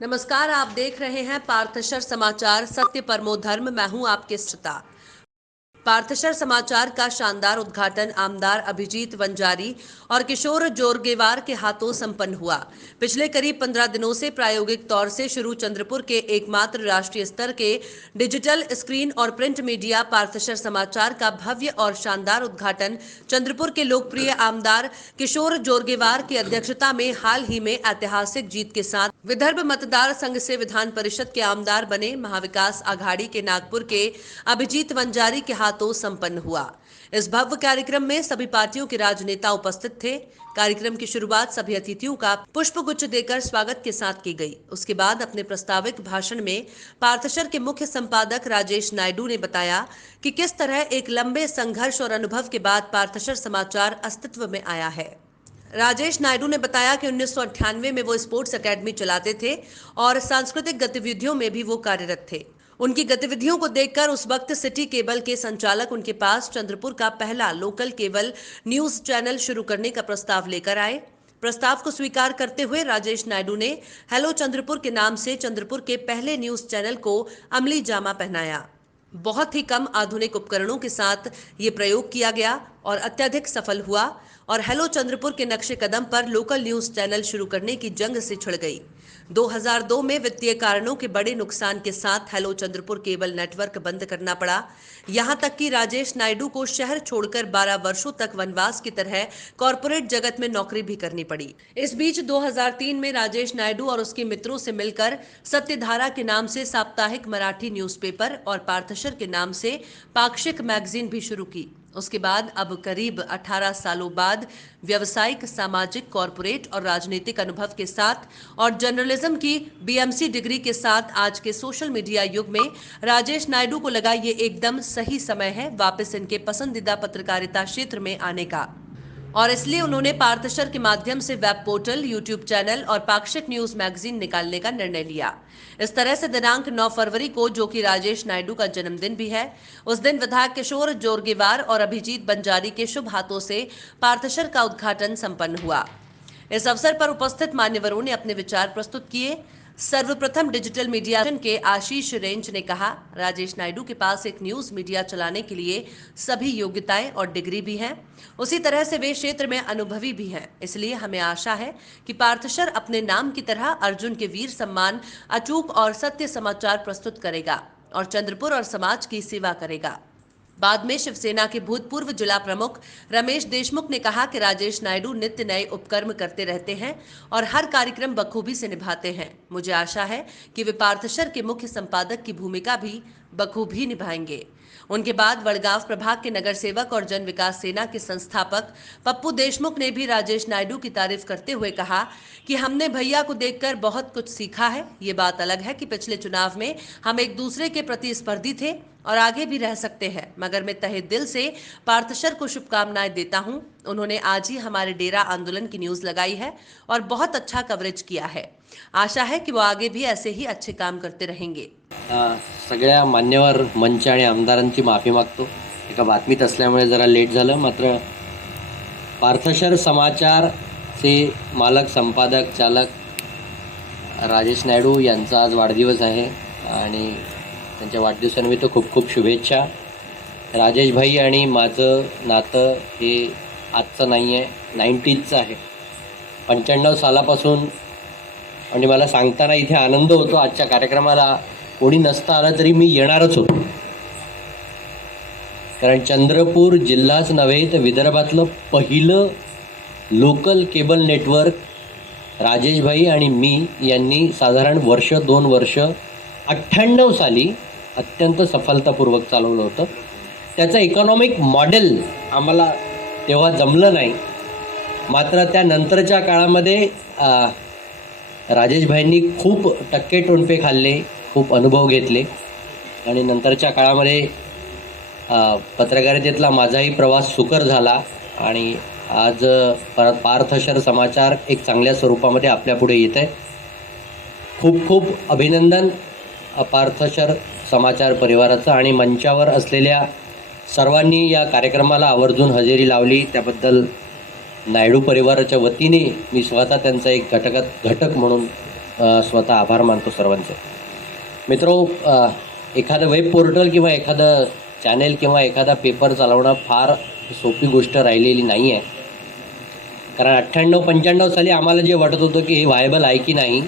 नमस्कार, आप देख रहे हैं पार्थशर समाचार सत्य परमो धर्म। मैं हूं आपके श्रोता। पार्थशर समाचार का शानदार उद्घाटन आमदार अभिजीत वंजारी और किशोर जोरगेवार के हाथों संपन्न हुआ। पिछले करीब 15 दिनों से प्रायोगिक तौर से शुरू चंद्रपुर के एकमात्र राष्ट्रीय स्तर के डिजिटल स्क्रीन और प्रिंट मीडिया पार्थशर समाचार का भव्य और शानदार उद्घाटन चंद्रपुर के लोकप्रिय आमदार किशोर जोरगेवार की अध्यक्षता में हाल ही में ऐतिहासिक जीत के साथ विदर्भ मतदार संघ से विधान परिषद के आमदार बने महाविकास आघाड़ी के नागपुर के अभिजीत वंजारी के हाथों संपन्न हुआ। इस भव्य कार्यक्रम में सभी पार्टियों के राजनेता उपस्थित थे। कार्यक्रम की शुरुआत सभी अतिथियों का पुष्पगुच्छ देकर स्वागत के साथ की गई। उसके बाद अपने प्रस्ताविक भाषण में पार्थशर के मुख्य संपादक राजेश नायडू ने बताया कि किस तरह एक लंबे संघर्ष और अनुभव के बाद पार्थशर समाचार अस्तित्व में आया है। राजेश नायडू ने बताया कि 1998 में वो स्पोर्ट्स एकेडमी चलाते थे और सांस्कृतिक गतिविधियों में भी वो कार्यरत थे। उनकी गतिविधियों को देखकर उस वक्त सिटी केबल के संचालक उनके पास चंद्रपुर का पहला लोकल केबल न्यूज चैनल शुरू करने का प्रस्ताव लेकर आए। प्रस्ताव को स्वीकार करते हुए राजेश नायडू ने हेलो चंद्रपुर के नाम से चंद्रपुर के पहले न्यूज चैनल को अमली जामा पहनाया। बहुत ही कम आधुनिक उपकरणों के साथ ये प्रयोग किया गया और अत्यधिक सफल हुआ और हेलो चंद्रपुर के नक्शे कदम पर लोकल न्यूज चैनल शुरू करने की जंग से छिड़ गई। 2002 में वित्तीय कारणों के बड़े नुकसान के साथ हेलो चंद्रपुर केबल नेटवर्क बंद करना पड़ा। यहां तक कि राजेश नायडू को शहर छोड़कर 12 वर्षों तक वनवास की तरह कॉरपोरेट जगत में नौकरी भी करनी पड़ी। इस बीच 2003 में राजेश नायडू और उसके मित्रों से मिलकर सत्यधारा के नाम से साप्ताहिक मराठी न्यूज़पेपर और पार्थशर के नाम से पाक्षिक मैगजीन भी शुरू की। उसके बाद अब करीब 18 सालों बाद व्यवसायिक, सामाजिक, कॉरपोरेट और राजनीतिक अनुभव के साथ और जर्नलिज्म की बीएमसी डिग्री के साथ आज के सोशल मीडिया युग में राजेश नायडू को लगा ये एकदम सही समय है वापस इनके पसंदीदा पत्रकारिता क्षेत्र में आने का, और इसलिए उन्होंने पार्थशर के माध्यम से वेब पोर्टल, यूट्यूब चैनल और पाक्षिक न्यूज मैगजीन निकालने का निर्णय लिया। इस तरह से दिनांक 9 फरवरी को, जो कि राजेश नायडू का जन्मदिन भी है, उस दिन विधायक किशोर जोरगेवार और अभिजीत वंजारी के शुभ हाथों से पार्थशर का उद्घाटन संपन्न हुआ। इस अवसर पर उपस्थित मान्यवरों ने अपने विचार प्रस्तुत किए। सर्वप्रथम डिजिटल मीडिया के आशीष रेंज ने कहा, राजेश नायडू के पास एक न्यूज मीडिया चलाने के लिए सभी योग्यताएं और डिग्री भी हैं। उसी तरह से वे क्षेत्र में अनुभवी भी हैं। इसलिए हमें आशा है कि पार्थशर अपने नाम की तरह अर्जुन के वीर सम्मान अचूक और सत्य समाचार प्रस्तुत करेगा और चंद्रपुर और समाज की सेवा करेगा। बाद में शिवसेना के भूतपूर्व जिला प्रमुख रमेश देशमुख ने कहा कि राजेश नायडू नित्य नए उपक्रम करते रहते हैं और हर कार्यक्रम बखूबी से निभाते हैं। मुझे आशा है कि वे पार्थशर के मुख्य संपादक की भूमिका भी बखूबी निभाएंगे। उनके बाद वडगांव प्रभाग के नगर सेवक और जन विकास सेना के संस्थापक पप्पू देशमुख ने भी राजेश नायडू की तारीफ करते हुए कहा कि हमने भैया को देखकर बहुत कुछ सीखा है। ये बात अलग है कि पिछले चुनाव में हम एक दूसरे के प्रतिस्पर्धी थे और आगे भी रह सकते हैं, मगर मैं तहे दिल से पार्थशर को शुभकामनाएं देता हूं। उन्होंने आज ही हमारे डेरा आंदोलन की न्यूज लगाई है और बहुत अच्छा कवरेज किया है। आशा है कि वो आगे भी ऐसे ही अच्छे काम करते रहेंगे। सगळ्या मान्यवर मंच आणि आमदारांची माफी मागतो, एका बातमीत असल्यामुळे जरा लेट झालं। मात्र पार्थशर समाचारचे मालक, संपादक, चालक राजेश नायडू यांचा आज वाढदिवस आहे आणि त्यांच्या वाढदिवसानिमित्त खूप खूप शुभेच्छा। राजेश भाई आणि माझं नातं हे आजचं नाही आहे, 90sचं आहे। 95 सालापासून, आणि मला सांगताना इथे आनंद होतो, आजच्या कार्यक्रमाला कोणी नसता आलं तरी मी येणारच होतो, कारण चंद्रपूर जिल्हाच नव्हे तर विदर्भातलं पहिलं लोकल केबल नेटवर्क राजेश भाई आणि मी यांनी साधारण 1-2 वर्ष 98 साली अत्यंत सफलतापूर्वक चालवलं होतं। त्याचं इकॉनॉमिक मॉडेल आम्हाला तेव्हा जमलं नाही, मात्र त्यानंतरच्या काळामध्ये राजेश भाईंनी खूप टक्के टोणपे खाल्ले, खूप अनुभव घेतले आणि नंतरच्या काळामध्ये पत्रकारितेतला माझाही प्रवास सुकर झाला आणि आज पार्थशर समाचार एक चांगल्या स्वरूपामध्ये आपल्यापुढे येत आहे। खूप खूप अभिनंदन पार्थशर समाचार परिवाराचं आणि मंचावर असलेल्या सर्वांनी या कार्यक्रमाला आवर्जून हजेरी लावली त्याबद्दल नायडू परिवाराच्या वतीने मी स्वतः त्यांचा एक घटक म्हणून स्वतः आभार मानतो सर्वांचे. मित्रो, एखादं वेब पोर्टल किंवा एखादं चॅनेल किंवा एखादा पेपर चालवणं फार सोपी गोष्ट राहिलेली नाही आहे. कारण 98-95 साली आम्हाला जे वाटत होतं की हे व्हायबल आहे की नाही,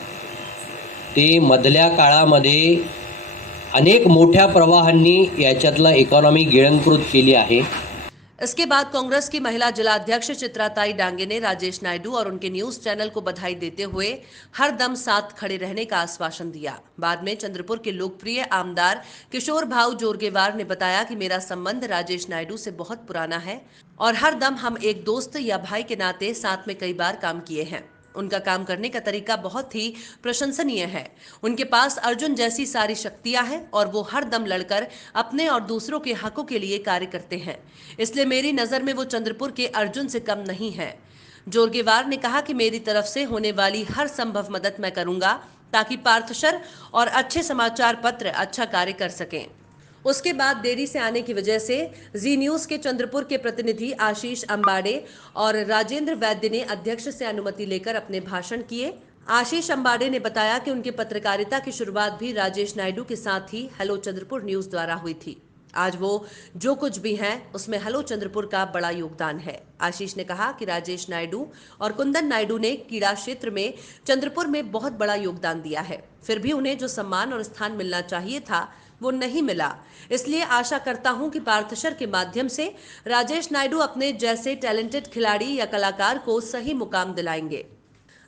ते मधल्या काळामध्ये अनेक मोठ्या प्रवाहांनी याच्यातलं इकॉनॉमी गिळंकृत केली आहे. इसके बाद कांग्रेस की महिला जिलाध्यक्ष चित्राताई डांगे ने राजेश नायडू और उनके न्यूज चैनल को बधाई देते हुए हर दम साथ खड़े रहने का आश्वासन दिया. बाद में चंद्रपुर के लोकप्रिय आमदार किशोर भाऊ जोरगेवार ने बताया कि मेरा संबंध राजेश नायडू से बहुत पुराना है और हर दम हम एक दोस्त या भाई के नाते साथ में कई बार काम किए हैं. उनका काम करने का तरीका बहुत ही प्रशंसनीय है. उनके पास अर्जुन जैसी सारी शक्तियां हैं और वो हर दम लड़कर अपने और दूसरों के हकों के लिए कार्य करते हैं. इसलिए मेरी नजर में वो चंद्रपुर के अर्जुन से कम नहीं है. जोरगेवार ने कहा कि मेरी तरफ से होने वाली हर संभव मदद मैं करूंगा ताकि पार्थशर और अच्छे समाचार पत्र अच्छा कार्य कर सकें. उसके बाद देरी से आने की वजह से जी न्यूज के चंद्रपुर के प्रतिनिधि आशीष अंबाड़े और राजेंद्र वैद्य ने अध्यक्ष से अनुमति लेकर अपने भाषण किए. आशीष अंबाड़े ने बताया कि उनके पत्रकारिता की शुरुआत भी राजेश नायडू के साथ ही हेलो चंद्रपुर न्यूज द्वारा हुई थी. आज वो जो कुछ भी हैं उसमें हेलो चंद्रपुर का बड़ा योगदान है. आशीष ने कहा कि राजेश नायडू और कुंदन नायडू ने क्रीड़ा क्षेत्र में चंद्रपुर में बहुत बड़ा योगदान दिया है. फिर भी उन्हें जो सम्मान और स्थान मिलना चाहिए था वो नहीं मिला. इसलिए आशा करता हूं कि पार्थशर के माध्यम से राजेश नायडू अपने जैसे टैलेंटेड खिलाड़ी या कलाकार को सही मुकाम दिलाएंगे.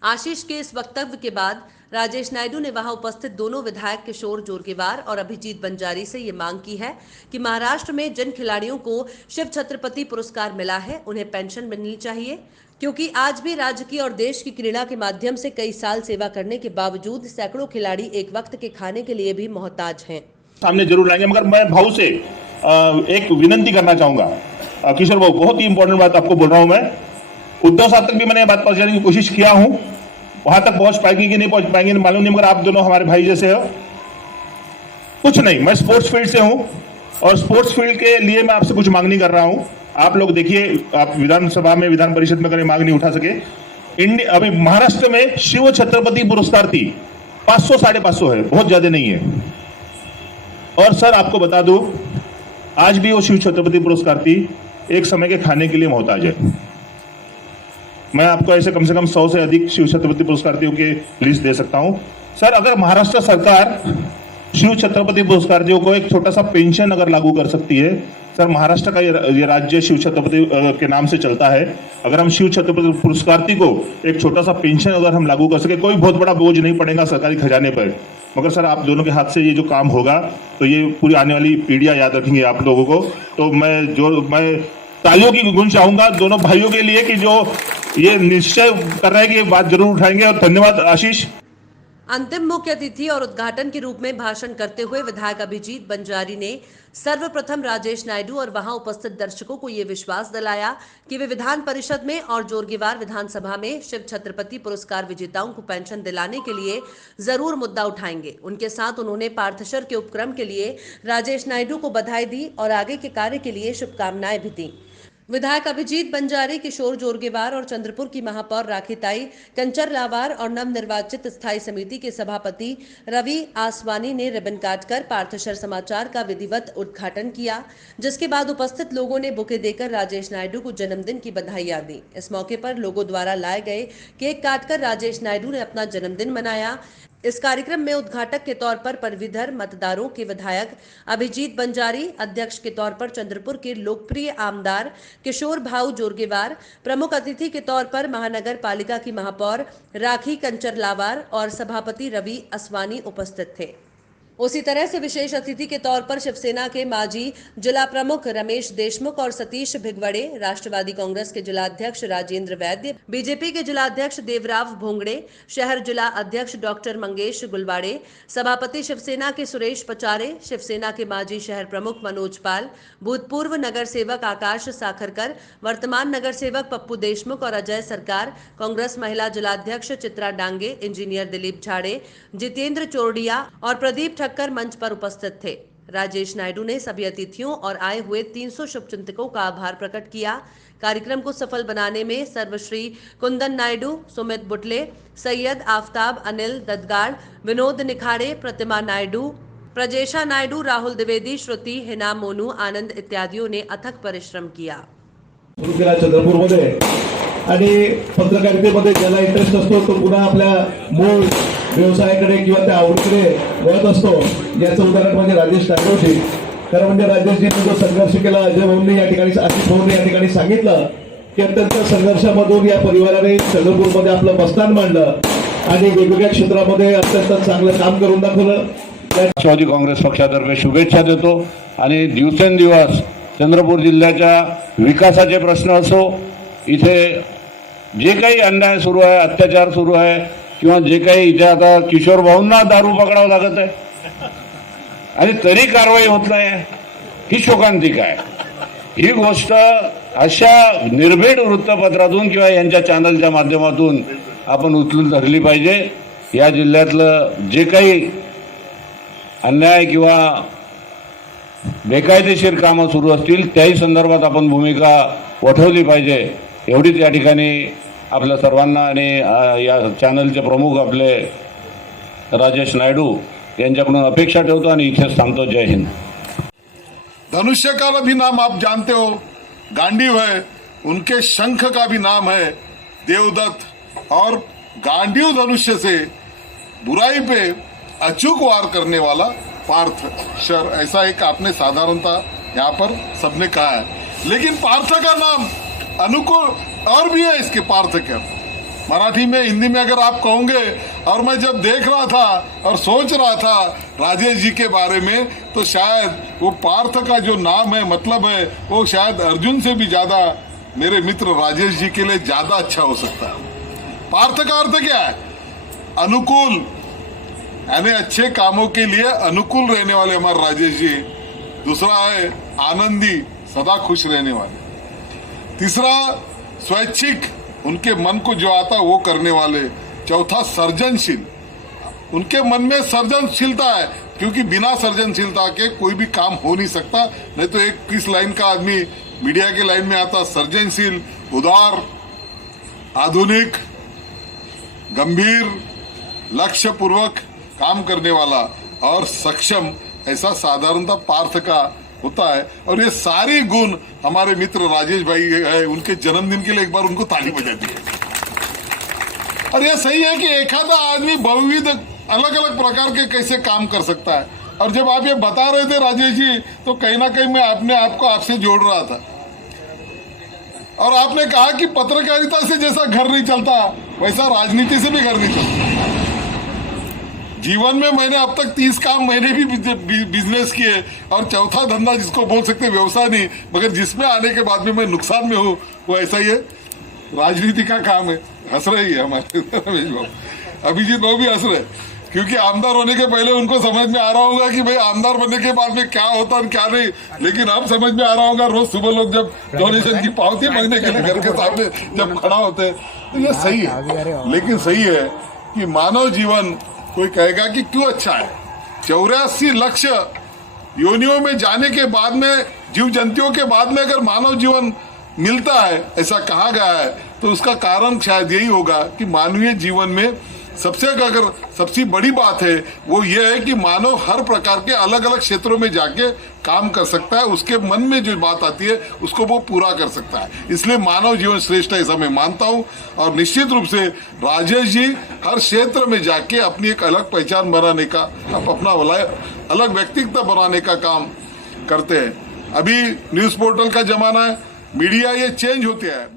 आशीष के इस वक्तव्य के बाद राजेश नायडू ने वहां उपस्थित दोनों विधायक किशोर जोरगेवार और अभिजीत बंजारी से ये मांग की है कि महाराष्ट्र में जिन खिलाड़ियों को शिव छत्रपति पुरस्कार मिला है उन्हें पेंशन मिलनी चाहिए, क्योंकि आज भी राज्य की और देश की क्रीड़ा के माध्यम से कई साल सेवा करने के बावजूद सैकड़ों खिलाड़ी एक वक्त के खाने के लिए भी मोहताज हैं. सामने जरूर लाएंगे, मगर मैं भाऊ से एक विनंती करना चाहूंगा. किशोर भाऊ, बहुत ही इंपॉर्टेंट बात आपको बोल रहा हूं मैं. उद्धव साहब तक भी मैंने बात पहुंचाने की कोशिश किया हूं, वहां तक पहुंच पाएंगे कि नहीं पहुंच पाएंगे मालूम नहीं, मगर आप दोनों हमारे भाई जैसे हो. कुछ नहीं, मैं स्पोर्ट्स फील्ड से हूं और स्पोर्ट्स फील्ड के लिए मैं आपसे कुछ मांग नहीं कर रहा हूं. आप लोग देखिए, आप विधानसभा में विधान परिषद में कभी मांग नहीं उठा सके. अभी महाराष्ट्र में शिव छत्रपति पुरस्कार थी 500-550 है, बहुत ज्यादा नहीं है. और सर आपको बता दूं, आज भी वो शिव छत्रपति पुरस्कार थी एक समय के खाने के लिए मोहताज है. मैं आपको ऐसे कम से कम 100 से अधिक शिव छत्रपति पुरस्कार्थियों के लिस्ट दे सकता हूं. सर, अगर महाराष्ट्र सरकार शिव छत्रपति पुरस्कार्थियों को एक छोटा सा पेंशन अगर लागू कर सकती है, सर महाराष्ट्र का ये राज्य शिव छत्रपति के नाम से चलता है. अगर हम शिव छत्रपति पुरस्कार्थी को एक छोटा सा पेंशन अगर हम लागू कर सके, कोई बहुत बड़ा बोझ नहीं पड़ेगा सरकारी खजाने पर. मगर सर, आप दोनों के हाथ से ये जो काम होगा तो ये पूरी आने वाली पीढ़ियां याद रखेंगे आप लोगों को. तो मैं तालियों की गुंज चाहूंगा दोनों भाइयों के लिए कि जो ये निश्चय कर रहे हैं कि ये बात जरूर उठाएंगे. और धन्यवाद आशीष. अंतिम मुख्य अतिथि और उद्घाटन के रूप में भाषण करते हुए विधायक अभिजीत बंजारी ने सर्वप्रथम राजेश नायडू और वहां उपस्थित दर्शकों को ये विश्वास दिलाया कि वे विधान परिषद में और जोरगेवार विधानसभा में शिव छत्रपति पुरस्कार विजेताओं को पेंशन दिलाने के लिए जरूर मुद्दा उठाएंगे. उनके साथ उन्होंने पार्थशर के उपक्रम के लिए राजेश नायडू को बधाई दी और आगे के कार्य के लिए शुभकामनाएं भी दी. विधायक अभिजीत बंजारी, किशोर जोरगेवार और चंद्रपुर की महापौर राखीताई कंचर लावार और नवनिर्वाचित स्थायी समिति के सभापति रवि आसवानी ने रिबन काटकर पार्थशर समाचार का विधिवत उद्घाटन किया, जिसके बाद उपस्थित लोगों ने बुके देकर राजेश नायडू को जन्मदिन की बधाइयां दी. इस मौके पर लोगों द्वारा लाए गए केक काटकर राजेश नायडू ने अपना जन्मदिन मनाया. इस कार्यक्रम में उद्घाटक के तौर पर पदवीधर मतदारों के विधायक अभिजीत बंजारी, अध्यक्ष के तौर पर चंद्रपुर के लोकप्रिय आमदार किशोर भाऊ जोरगेवार, प्रमुख अतिथि के तौर पर महानगर पालिका की महापौर राखी कंचर लावार और सभापति रवि असवानी उपस्थित थे. उसी तरह से विशेष अतिथि के तौर पर शिवसेना के माजी जिला प्रमुख रमेश देशमुख और सतीश भिगवड़े, राष्ट्रवादी कांग्रेस के जिलाध्यक्ष राजेंद्र वैद्य, बीजेपी के जिलाध्यक्ष देवराव भोंगड़े, शहर जिला अध्यक्ष डॉक्टर मंगेश गुलवाड़े, सभापति शिवसेना के सुरेश पचारे, शिवसेना के माजी शहर प्रमुख मनोज पाल, भूतपूर्व नगर सेवक आकाश साखरकर, वर्तमान नगर सेवक पप्पू देशमुख और अजय सरकार, कांग्रेस महिला जिलाध्यक्ष चित्रा डांगे, इंजीनियर दिलीप झाड़े, जितेंद्र चोरडिया और प्रदीप ठक्कर मंच पर उपस्थित थे. राजेश नायडू ने सभी अतिथियों और आए हुए 300 शुभचिंतकों का आभार प्रकट किया। कार्यक्रम को सफल बनाने में सर्वश्री कुंदन नायडू, सुमित बुटले, सैयद आफ्ताब, अनिल ददगाड़, विनोद निखाड़े, प्रतिमा नायडू, प्रजेशा नायडू, राहुल द्विवेदी, श्रुति, हिना मोनू, आनंद इत्यादियों ने अथक परिश्रम किया। चंद्रपूरमध्ये आणि पत्रकारितेमध्ये ज्याला इंटरेस्ट असतो तो पुन्हा आपल्या मूळ व्यवसायाकडे किंवा त्या आवडीकडे वळत असतो। याचं उदाहरण म्हणजे राजेश नायडूजी। खरं म्हणजे राजेशजींनी जो संघर्ष केला, अजय भाऊंनी या ठिकाणी, आशिष भाऊंनी या ठिकाणी सांगितलं की अत्यंत संघर्षामधून या परिवाराने चंद्रपूरमध्ये आपलं बस्तान मांडलं आणि वेगवेगळ्या क्षेत्रामध्ये अत्यंत चांगलं काम करून दाखवलं। राष्ट्रवादी काँग्रेस पक्षातर्फे शुभेच्छा देतो आणि दिवसेंदिवस चंद्रपूर जिल्ह्याच्या विकासाचे प्रश्न असो, इथे जे काही अन्याय सुरू आहे, अत्याचार सुरू आहे किंवा जे काही इथे आता किशोर भाऊंना दारू पकडावं लागत आहे आणि तरी कारवाई होत नाही, ही शोकांतिक आहे। ही गोष्ट अशा निर्भीड वृत्तपत्रातून किंवा यांच्या चॅनलच्या माध्यमातून आपण उचलून धरली पाहिजे। या जिल्ह्यातलं जे काही अन्याय किंवा बेकायदेशीर कामं सुरू असतील त्याही संदर्भात आपण भूमिका वठवली पाहिजे, एवढीच या ठिकाणी आपल्या सर्वांना आणि या चॅनलचे प्रमुख आपले राजेश नायडू यांच्याकडून अपेक्षा ठेवतो आणि इथेच थांबतो। जय हिंद। धनुष्य का भी नाम आप जानते हो, गांडीव है, उनके शंख का भी नाम है देवदत्त। और गांडीव धनुष्य से बुराई पे अचूक वार करने वाला पार्थ शर, ऐसा एक आपने साधारणता यहाँ पर सबने कहा है। लेकिन पार्थ का नाम अनुकूल और भी है इसके पार्थ के मराठी में, हिंदी में अगर आप कहोगे। और मैं जब देख रहा था और सोच रहा था राजेश जी के बारे में, तो शायद वो पार्थ का जो नाम है, मतलब है, वो शायद अर्जुन से भी ज्यादा मेरे मित्र राजेश जी के लिए ज्यादा अच्छा हो सकता है। पार्थ का अर्थ क्या है? अनुकूल, यानी अच्छे कामों के लिए अनुकूल रहने वाले हमारे राजेश जी। दूसरा है आनंदी, सदा खुश रहने वाले। तीसरा स्वैच्छिक, उनके मन को जो आता वो करने वाले। चौथा सर्जनशील, उनके मन में सर्जनशीलता है, क्योंकि बिना सर्जनशीलता के कोई भी काम हो नहीं सकता। नहीं तो एक किस लाइन का आदमी मीडिया के लाइन में आता, सर्जनशील, उदार, आधुनिक, गंभीर, लक्ष्य पूर्वक काम करने वाला और सक्षम, ऐसा साधारणतः पार्थ का होता है। और ये सारी गुण हमारे मित्र राजेश भाई है, उनके जन्मदिन के लिए एक बार उनको ताली बजा दी। और ये सही है कि एखादा आदमी बहुविध अलग अलग प्रकार के कैसे काम कर सकता है। और जब आप ये बता रहे थे राजेश जी, तो कहीं ना कहीं मैं अपने आप को आपसे जोड़ रहा था। और आपने कहा कि पत्रकारिता से जैसा घर नहीं चलता, वैसा राजनीति से भी घर नहीं चलता। जीवन में मैंने अब तक 30 काम मैंने भी बिजनेस किए, और चौथा धंधा जिसको बोल सकते व्यवसाय नहीं, मगर जिसमें आने के बाद में मैं नुकसान में हूँ, वो ऐसा ही है, राजनीति का काम है। हंस रही है हमारे रमेश बाबू, अभिजीत बाबू भी हंस रहे, क्योंकि आमदार होने के पहले उनको समझ में आ रहा होगा कि भाई आमदार बनने के बाद में क्या होता है क्या नहीं। लेकिन अब समझ में आ रहा होगा, रोज सुबह लोग जब डोनेशन की पावती मांगने के लिए घर के सामने जब खड़ा होते हैं, तो ये सही है। लेकिन सही है कि मानव जीवन, कोई कहेगा कि क्यों अच्छा है, 84 लक्ष योनियों में जाने के बाद में, जीव जंतुओं के बाद में अगर मानव जीवन मिलता है, ऐसा कहा गया है, तो उसका कारण शायद यही होगा कि मानवीय जीवन में सबसे बड़ी बात है वो ये है कि मानव हर प्रकार के अलग अलग क्षेत्रों में जाके काम कर सकता है। उसके मन में जो बात आती है उसको वो पूरा कर सकता है। इसलिए मानव जीवन श्रेष्ठ है, ऐसा मैं मानता हूँ। और निश्चित रूप से राजेश जी हर क्षेत्र में जाके अपनी एक अलग पहचान बनाने का, अपना अलग व्यक्तित्व बनाने का काम करते हैं। अभी न्यूज पोर्टल का जमाना है, मीडिया ये चेंज होते हैं।